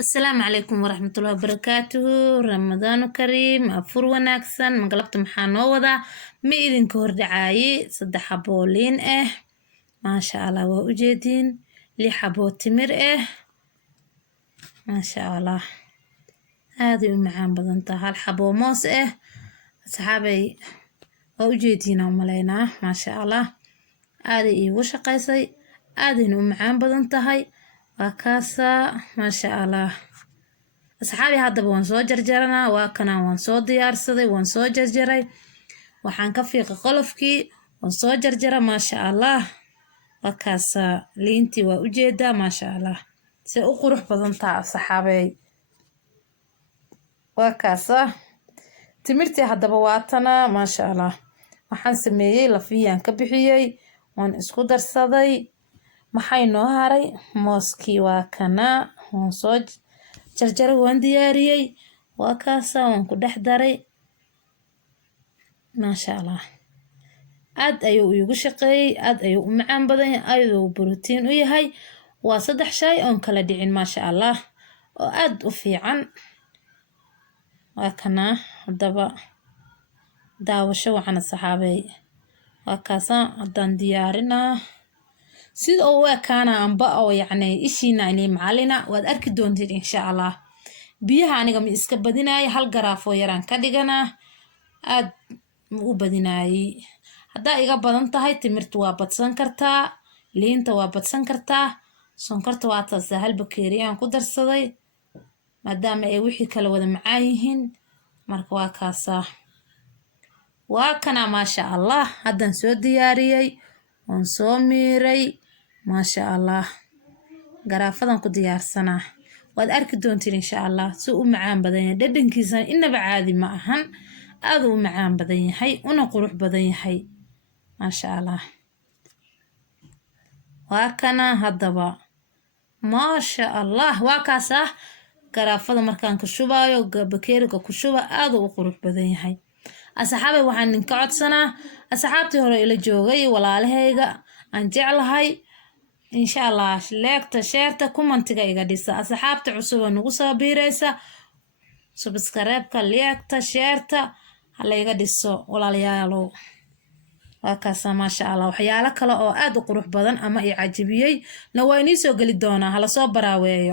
السلام عليكم ورحمة الله وبركاته. رمضان كريم أفور وناكسن مقلبت محانو وضع ميدين كور دعاي صدح حبولين ما شاء الله وأجيدين لي حبو تمر ما شاء الله هذه معان بدنتها الحبو موس أصحابي وأجيدين وملينا ما شاء الله هذه وشقيسي هذه معان بدنتهاي وكاسا ما شاء الله أصحابي هذا وان سو جرجرنا وكنا وان سو ديارسدي وان سو جرجري waxaan ka fiiqay qolofkii waan soo jarjara maasha allah wakaasa liintii waa u jeedaa maasha allah si u qurux badan taa saxaabay wakaasa timirtii hadaba waatana maasha allah waxaan sameeyay lafiyaan ka bixiyay waan isku darsaday maxay noo haray mooskii waa kana waan soo jarjaray waan diyaariyay wakaasa waan ku dhex daray ما شاء الله عاد أيو يقشقي عاد أيو معان بدن أيو بروتين وياهي وصدح شاي أون كلا دعين ما شاء الله وعاد وفي عن وكنا الدبا داوشوا عن الصحابي وكاسا عدان ديارنا سيد أو كان أنباء يعني إشينا إني معلنا وأركي دونتين إن شاء الله بيها أنا قم إسكبدنا هل جرافو يران كديجنا عاد u badinaayay haddaa iga badan tahay timirtu waa badsan kartaa liinta waa badsan kartaa sonkorta waa taasa hal bakeeri aan ku darsaday maadaama ay wixii kala wada macaan yihiin marka waa kaasa waa kana maasha allah haddan soo diyaariyay waan soo miiray maasha allah garaafadan ku diyaarsanaa waad arki doontiin insha allah si u macaan badan yahay dhadhankiisa inaba caadi ma ahan aad u macaan badan yahay una qurux badan yahay maasha allah waa kana hadaba maasha allah waa kaasa garaafada markaan ka shubayo bakeeriga ku shuba aad u qurux badan yahay asxaabay waxaan ninka codsanaa asxaabtii hore ila joogay walaalahayga aan jeclahay insha allah leegta sheerta commentiga iga dhisa asxaabta cusub oo nagu soo biiraysa subscribe-ka leegta sheerta halayga dhiso walaalayaalow waa kaasa maasha allah waxyaalo kale oo aad u qurux badan ama i cajibiyay na waa inii soo geli doonaa hala soo baraaweeyo